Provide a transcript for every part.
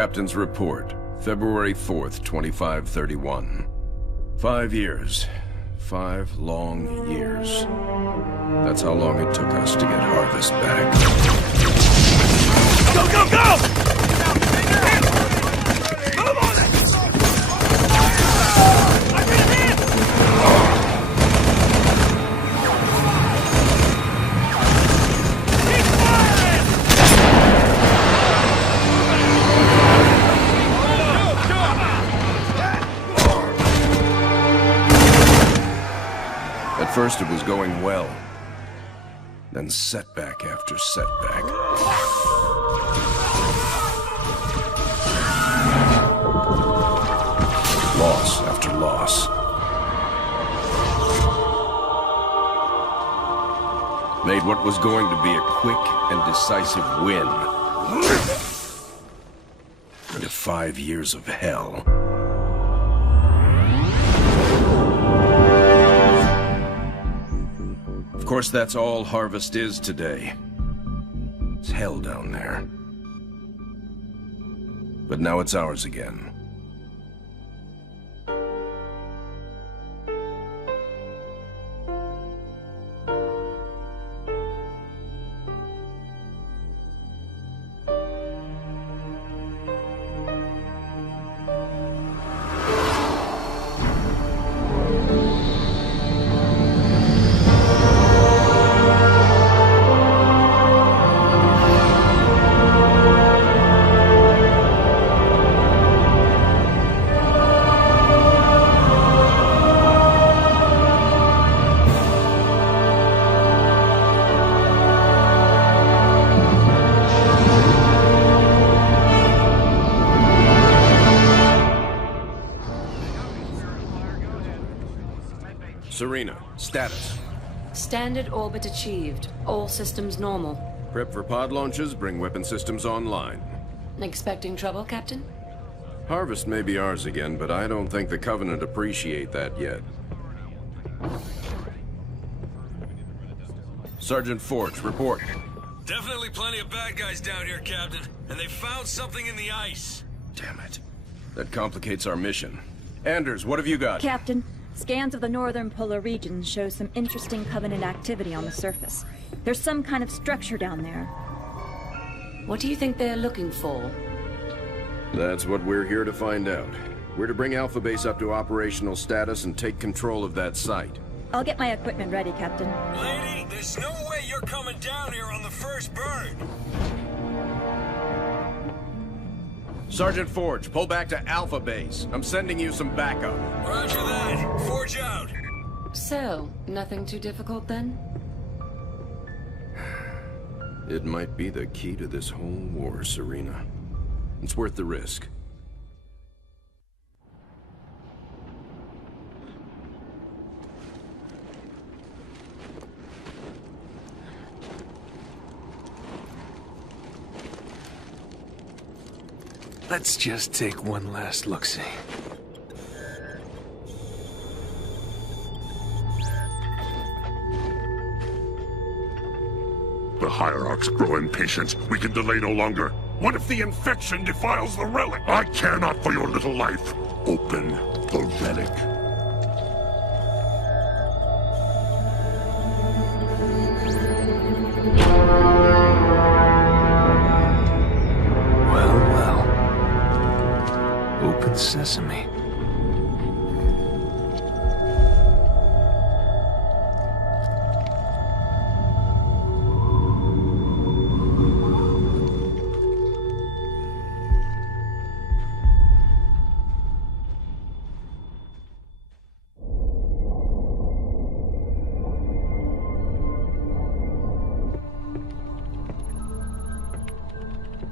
Captain's report, February 4th, 2531. 5 years. 5 long years. That's how long it took us to get Harvest back. Go, go, go! Move on it! I'm in! At first it was going well. Then setback after setback. Loss after loss. Made what was going to be a quick and decisive win into 5 years of hell. Of course, that's all Harvest is today. It's hell down there. But now it's ours again. Serena, status. Standard orbit achieved. All systems normal. Prep for pod launches, bring weapon systems online. Expecting trouble, Captain? Harvest may be ours again, but I don't think the Covenant appreciate that yet. Sergeant Forge, report. Definitely plenty of bad guys down here, Captain. And they found something in the ice. Damn it. That complicates our mission. Anders, what have you got? Captain, scans of the northern polar region show some interesting Covenant activity on the surface. There's some kind of structure down there. What do you think they're looking for? That's what we're here to find out. We're to bring Alpha Base up to operational status and take control of that site. I'll get my equipment ready, Captain. Lady, there's no way you're coming down here on the first bird. Sergeant Forge, pull back to Alpha Base. I'm sending you some backup. Roger that. Forge out. So, nothing too difficult then? It might be the key to this whole war, Serena. It's worth the risk. Let's just take one last look-see. The Hierarchs grow impatient. We can delay no longer. What if the infection defiles the relic? I care not for your little life. Open the relic. Open sesame.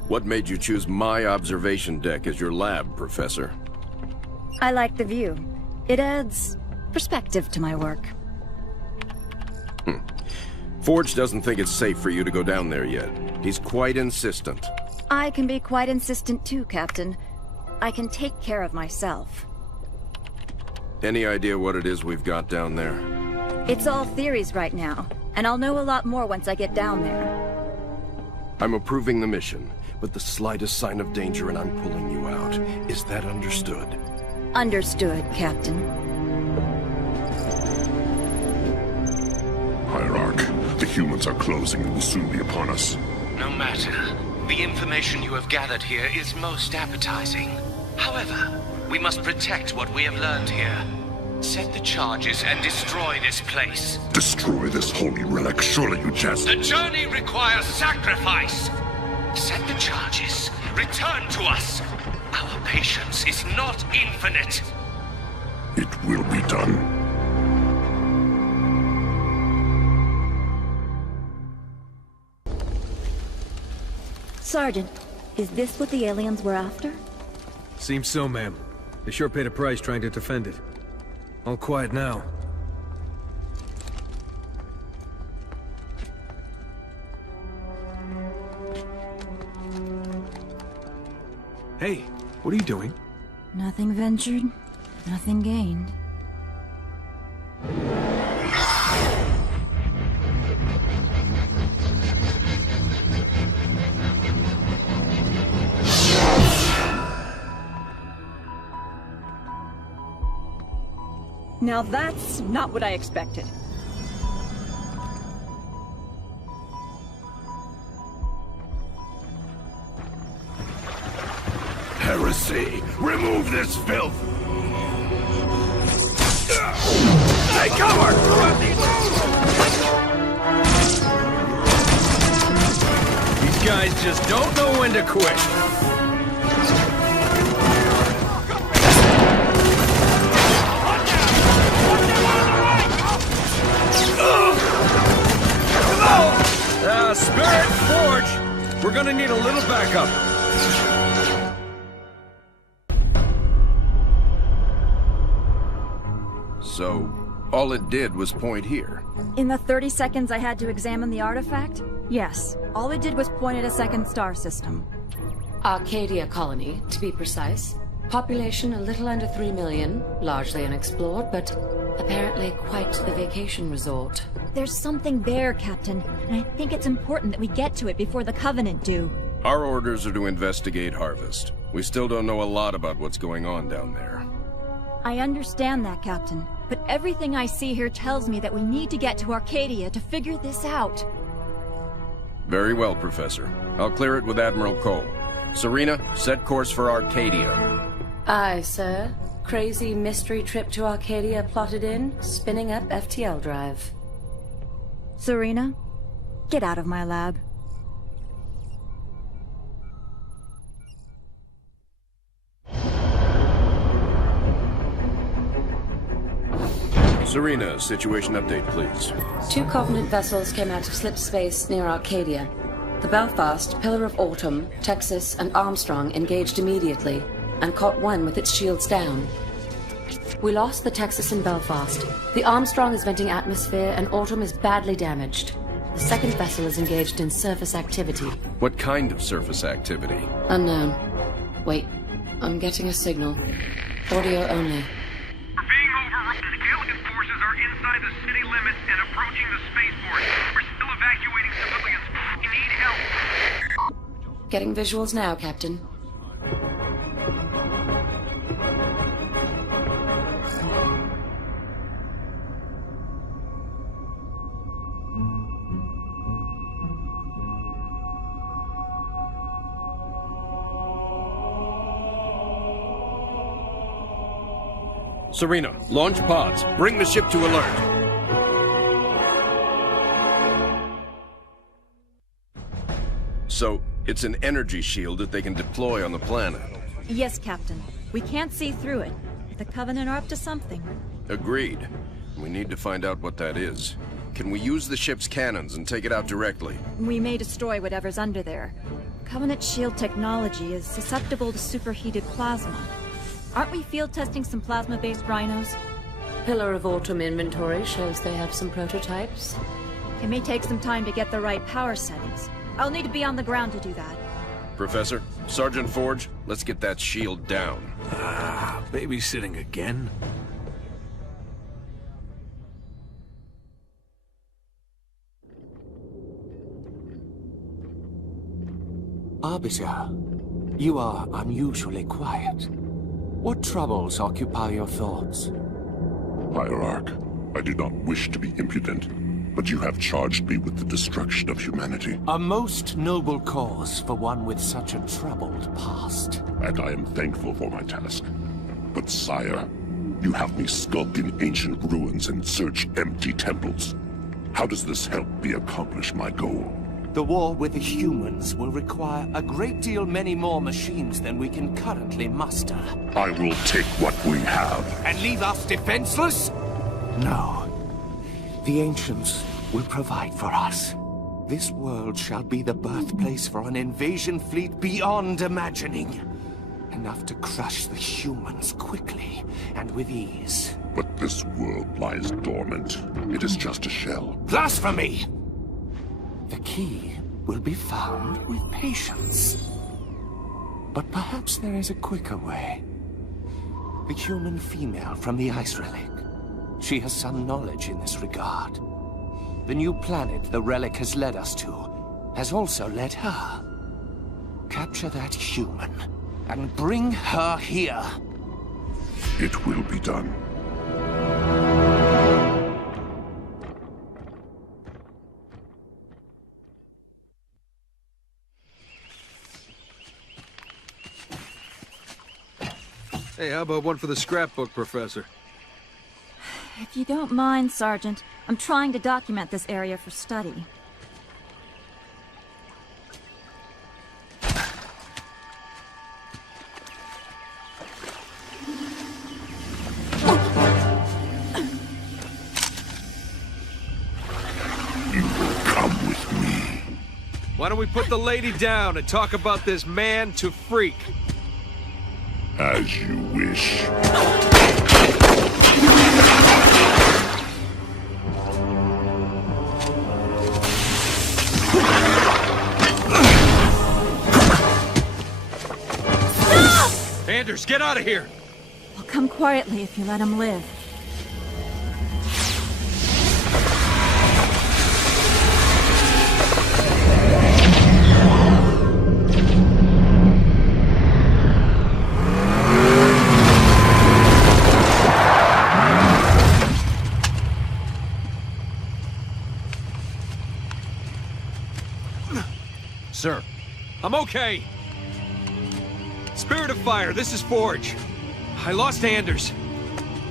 What made you choose my observation deck as your lab, Professor? I like the view. It adds perspective to my work. Forge doesn't think it's safe for you to go down there yet. He's quite insistent. I can be quite insistent too, Captain. I can take care of myself. Any idea what it is we've got down there? It's all theories right now, and I'll know a lot more once I get down there. I'm approving the mission, but the slightest sign of danger and I'm pulling you out. Is that understood? Understood, Captain. Hierarch, the humans are closing and will soon be upon us. No matter. The information you have gathered here is most appetizing. However, we must protect what we have learned here. Set the charges and destroy this place. Destroy this holy relic, surely you jest. The journey requires sacrifice. Set the charges. Return to us. Our patience is not infinite. It will be done. Sergeant, is this what the aliens were after? Seems so, ma'am. They sure paid a price trying to defend it. All quiet now. Hey, what are you doing? Nothing ventured, nothing gained. Now that's not what I expected. Heresy! Remove this filth! Take cover! These guys just don't know when to quit. Spirit Forge! We're gonna need a little backup. So, all it did was point here. In the 30 seconds I had to examine the artifact? Yes. All it did was point at a second star system. Arcadia colony, to be precise. Population a little under 3 million, largely unexplored, but apparently quite the vacation resort. There's something there, Captain, and I think it's important that we get to it before the Covenant do. Our orders are to investigate Harvest. We still don't know a lot about what's going on down there. I understand that, Captain, but everything I see here tells me that we need to get to Arcadia to figure this out. Very well, Professor. I'll clear it with Admiral Cole. Serena, set course for Arcadia. Aye, sir. Crazy mystery trip to Arcadia plotted in, spinning up FTL drive. Serena, get out of my lab. Serena, situation update, please. 2 Covenant vessels came out of slip space near Arcadia. The Belfast, Pillar of Autumn, Texas, and Armstrong engaged immediately, and caught one with its shields down. We lost the Texas and Belfast. The Armstrong is venting atmosphere, and Autumn is badly damaged. The second vessel is engaged in surface activity. What kind of surface activity? Unknown. Wait, I'm getting a signal. Audio only. We're being overrun. Alien forces are inside the city limits and approaching the spaceport. We're still evacuating civilians. We need help. Getting visuals now, Captain. Serena, launch pods. Bring the ship to alert. So, it's an energy shield that they can deploy on the planet. Yes, Captain. We can't see through it. The Covenant are up to something. Agreed. We need to find out what that is. Can we use the ship's cannons and take it out directly? We may destroy whatever's under there. Covenant shield technology is susceptible to superheated plasma. Aren't we field testing some plasma-based rhinos? Pillar of Autumn inventory shows they have some prototypes. It may take some time to get the right power settings. I'll need to be on the ground to do that. Professor, Sergeant Forge, let's get that shield down. Babysitting again? Arbiter, you are unusually quiet. What troubles occupy your thoughts? Hierarch, I do not wish to be impudent, but you have charged me with the destruction of humanity. A most noble cause for one with such a troubled past. And I am thankful for my task. But sire, you have me skulk in ancient ruins and search empty temples. How does this help me accomplish my goal? The war with the humans will require a great deal many more machines than we can currently muster. I will take what we have. And leave us defenseless? No. The ancients will provide for us. This world shall be the birthplace for an invasion fleet beyond imagining. Enough to crush the humans quickly and with ease. But this world lies dormant. It is just a shell. Blasphemy! The key will be found with patience. But perhaps there is a quicker way. The human female from the ice relic. She has some knowledge in this regard. The new planet the relic has led us to has also led her. Capture that human and bring her here. It will be done. Hey, how about one for the scrapbook, Professor? If you don't mind, Sergeant, I'm trying to document this area for study. You will come with me. Why don't we put the lady down and talk about this man to freak? As you wish. Anders, get out of here! I'll come quietly if you let him live. Sir. I'm okay. Spirit of Fire, this is Forge. I lost Anders.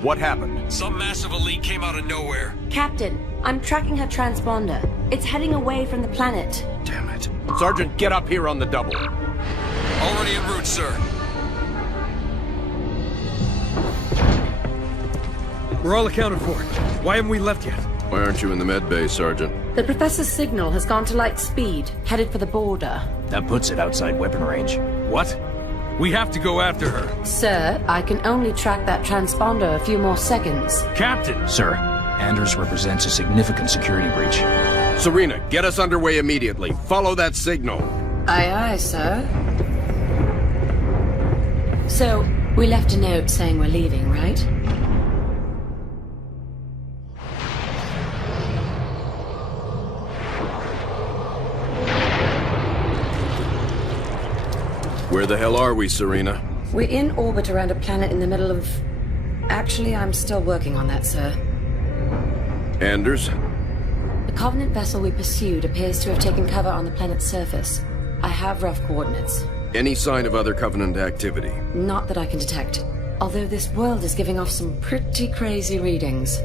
What happened? Some massive elite came out of nowhere. Captain, I'm tracking her transponder. It's heading away from the planet. Damn it. Sergeant, get up here on the double. Already en route, sir. We're all accounted for. Why haven't we left yet? Why aren't you in the med bay, Sergeant? The Professor's signal has gone to light speed, headed for the border. That puts it outside weapon range. What? We have to go after her. Sir, I can only track that transponder a few more seconds. Captain! Sir, Anders represents a significant security breach. Serena, get us underway immediately. Follow that signal. Aye, aye, sir. So, we left a note saying we're leaving, right? Where the hell are we, Serena? We're in orbit around a planet in the middle of... Actually, I'm still working on that, sir. Anders? The Covenant vessel we pursued appears to have taken cover on the planet's surface. I have rough coordinates. Any sign of other Covenant activity? Not that I can detect. Although this world is giving off some pretty crazy readings.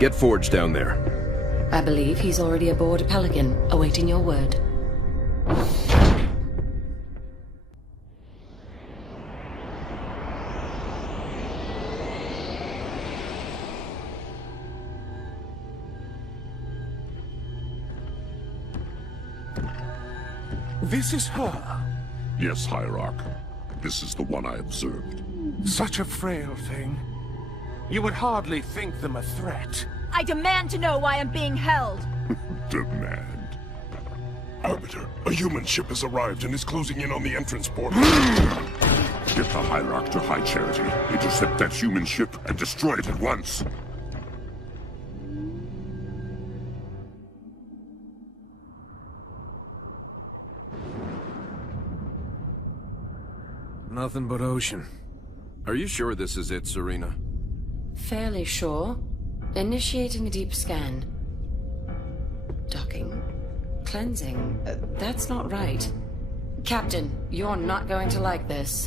Get Forge down there. I believe he's already aboard a Pelican, awaiting your word. This is her? Yes, Hierarch. This is the one I observed. Such a frail thing. You would hardly think them a threat. I demand to know why I'm being held. Demand. Arbiter, a human ship has arrived and is closing in on the entrance port. Get the Hierarch to High Charity, intercept that human ship, and destroy it at once. Nothing but ocean. Are you sure this is it, Serena? Fairly sure. Initiating a deep scan. Docking. Cleansing. That's not right. Captain, you're not going to like this.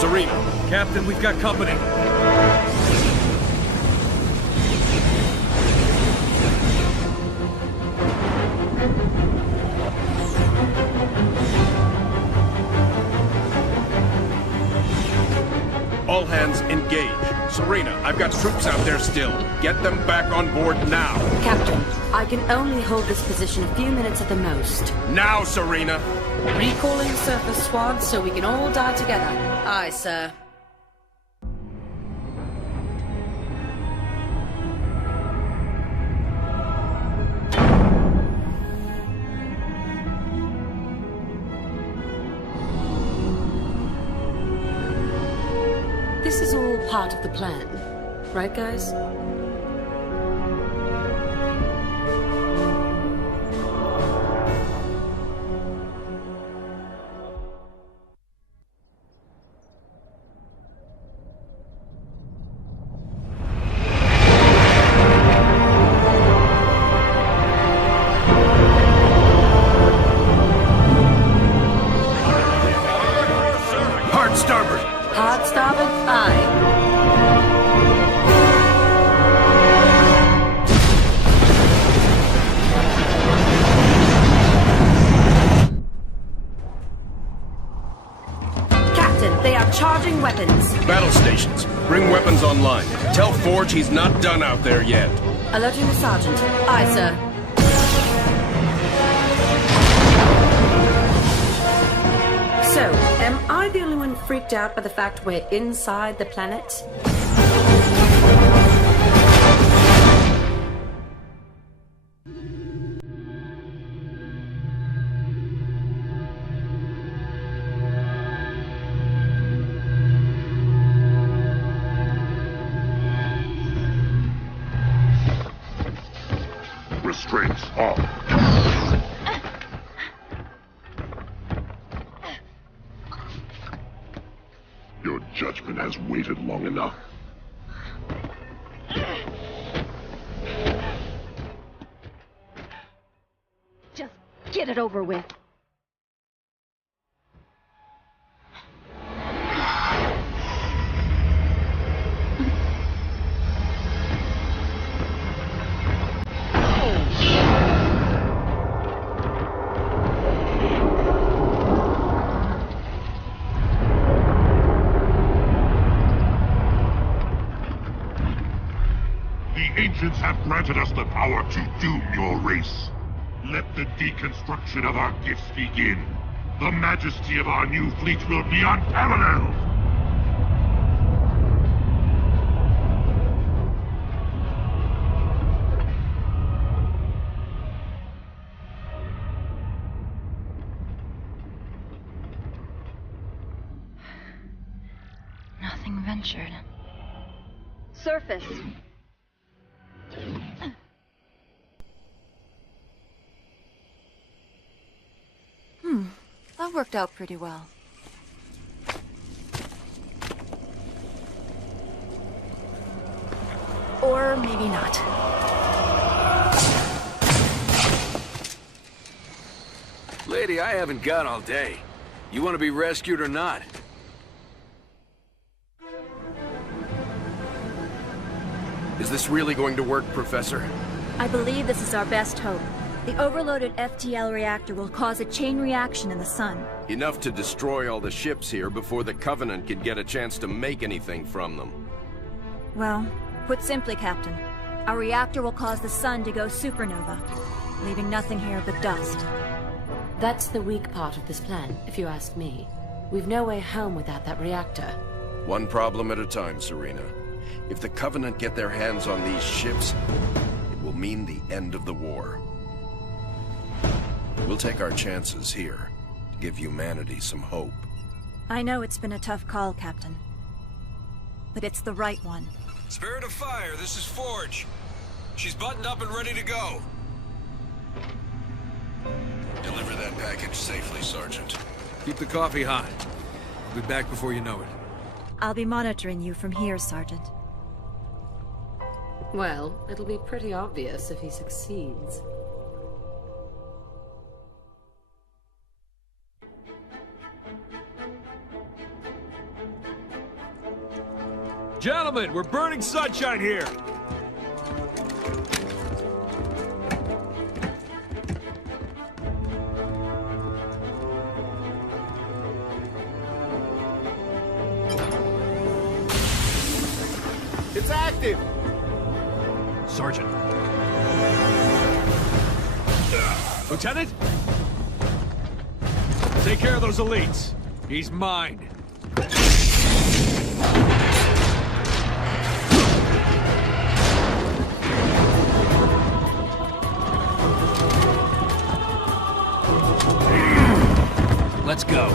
Serena! Captain, we've got company. All hands engage. Serena, I've got troops out there still. Get them back on board now. Captain, I can only hold this position a few minutes at the most. Now, Serena! Recalling surface squad so we can all die together. Aye, sir. This is all part of the plan, right, guys? Hard starboard! Hard starboard, aye. Captain, they are charging weapons. Battle stations, bring weapons online. Tell Forge he's not done out there yet. Alerting the sergeant. Aye, sir. So, am I the only one freaked out by the fact we're inside the planet? Restraints off. Your judgment has waited long enough. Just get it over with. The ancients have granted us the power to doom your race. Let the deconstruction of our gifts begin. The majesty of our new fleet will be unparalleled. Nothing ventured. Surface. That worked out pretty well. Or maybe not. Lady, I haven't got all day. You want to be rescued or not? Is this really going to work, Professor? I believe this is our best hope. The overloaded FTL reactor will cause a chain reaction in the sun. Enough to destroy all the ships here before the Covenant can get a chance to make anything from them. Well, put simply, Captain, our reactor will cause the sun to go supernova, leaving nothing here but dust. That's the weak part of this plan, if you ask me. We've no way home without that reactor. One problem at a time, Serena. If the Covenant get their hands on these ships, it will mean the end of the war. We'll take our chances here, to give humanity some hope. I know it's been a tough call, Captain. But it's the right one. Spirit of Fire, this is Forge. She's buttoned up and ready to go. package safely, Sergeant. Keep the coffee hot. I'll be back before you know it. I'll be monitoring you from here, Sergeant. Well, it'll be pretty obvious if he succeeds. Gentlemen, we're burning sunshine here! It's active! Sergeant. Lieutenant? Take care of those elites. He's mine. Let's go.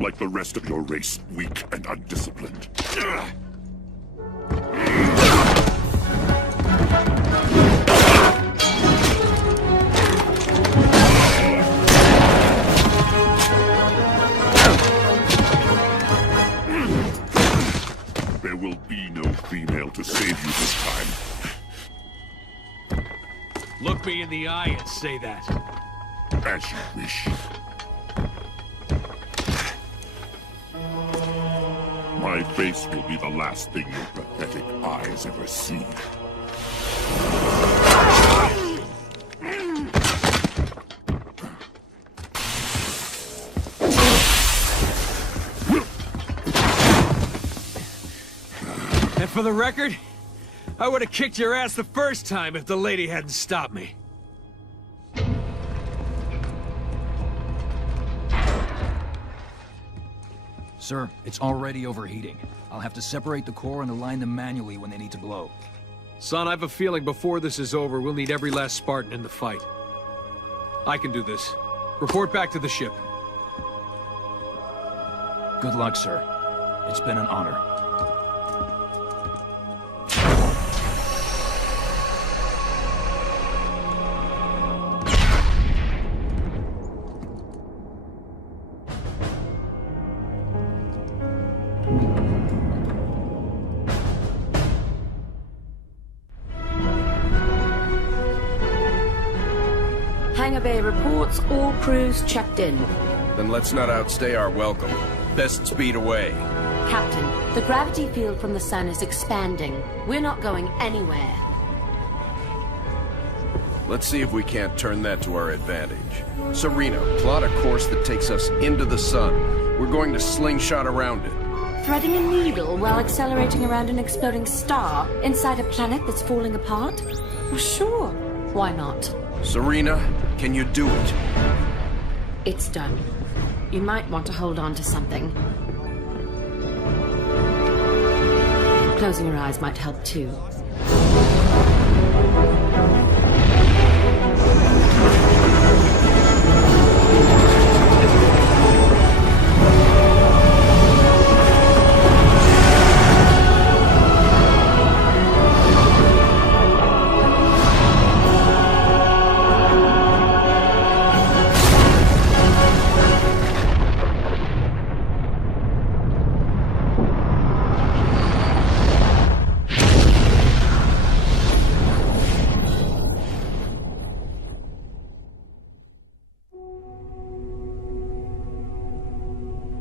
Like the rest of your race, weak and undisciplined. There will be no female to save you this time. Look me in the eye and say that. As you wish. My face will be the last thing your pathetic eyes ever see. And for the record, I would have kicked your ass the first time if the lady hadn't stopped me. Sir, it's already overheating. I'll have to separate the core and align them manually when they need to blow. Son, I have a feeling before this is over, we'll need every last Spartan in the fight. I can do this. Report back to the ship. Good luck, sir. It's been an honor. Hangar Bay reports all crews checked in. Then let's not outstay our welcome. Best speed away. Captain, the gravity field from the sun is expanding. We're not going anywhere. Let's see if we can't turn that to our advantage. Serena, plot a course that takes us into the sun. We're going to slingshot around it. Threading a needle while accelerating around an exploding star inside a planet that's falling apart? Well, sure. Why not? Serena, can you do it? It's done. You might want to hold on to something. Closing your eyes might help too.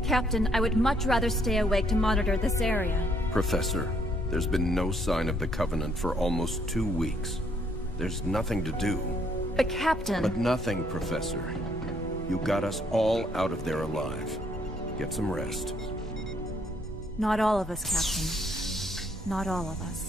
Captain, I would much rather stay awake to monitor this area. Professor, there's been no sign of the Covenant for almost 2 weeks. There's nothing to do. But Captain... But nothing, Professor. You got us all out of there alive. Get some rest. Not all of us, Captain. Not all of us.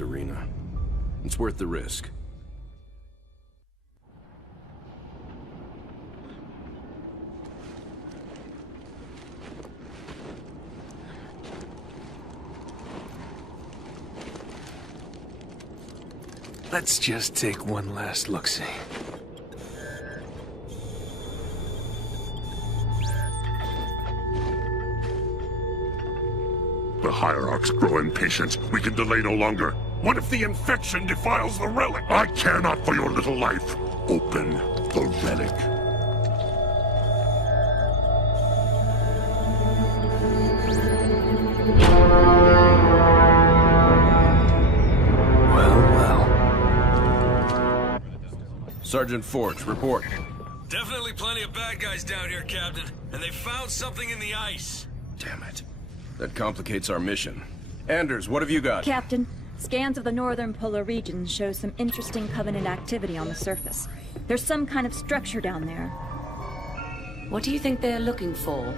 Serena. It's worth the risk. Let's just take one last look-see. The Hierarchs grow impatient. We can delay no longer. What if the infection defiles the relic? I care not for your little life. Open the relic. Sergeant Forge, report. Definitely plenty of bad guys down here, Captain. And they found something in the ice. Damn it. That complicates our mission. Anders, what have you got? Captain, scans of the northern polar region show some interesting Covenant activity on the surface. There's some kind of structure down there. What do you think they're looking for?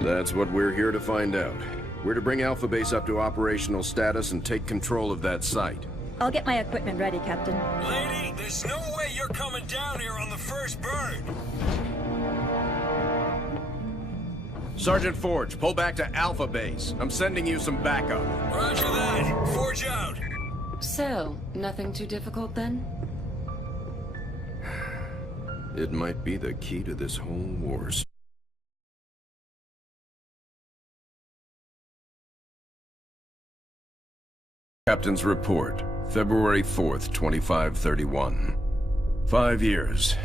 That's what we're here to find out. We're to bring Alpha Base up to operational status and take control of that site. I'll get my equipment ready, Captain. Lady, there's no way you're coming down here on the first bird. Sergeant Forge, pull back to Alpha Base. I'm sending you some backup. Roger that. Forge out. So, nothing too difficult then? It might be the key to this whole war. Captain's report, February 4th, 2531. 5 years.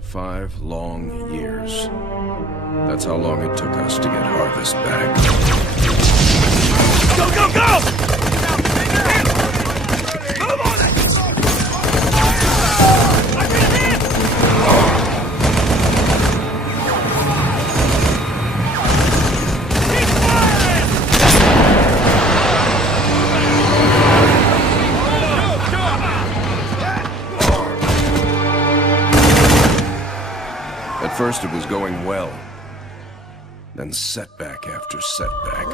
5 long years. That's how long it took us to get Harvest back. Go, go, go! Move on it! I'm in him! Keep firing! At first it was going well. Then setback after setback.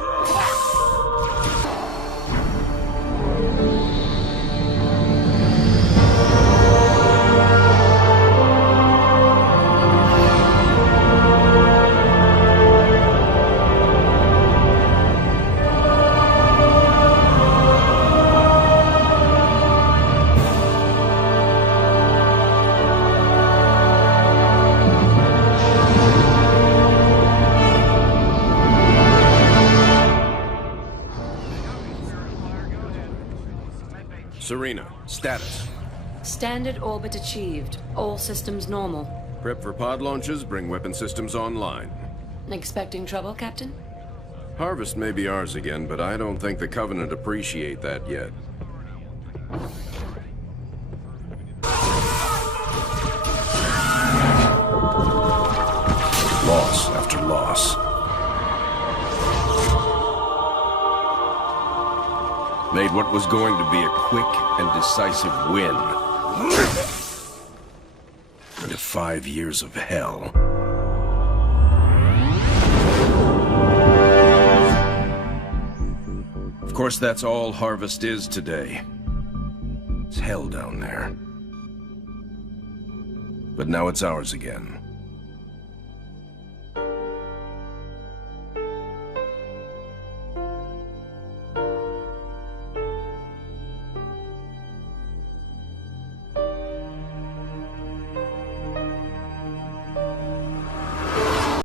Serena, status. Standard orbit achieved. All systems normal. Prep for pod launches, bring weapon systems online. Expecting trouble, Captain? Harvest may be ours again, but I don't think the Covenant appreciate that yet. Loss after loss. Made what was going to be a quick and decisive win into 5 years of hell. Of course, that's all Harvest is today. It's hell down there. But now it's ours again.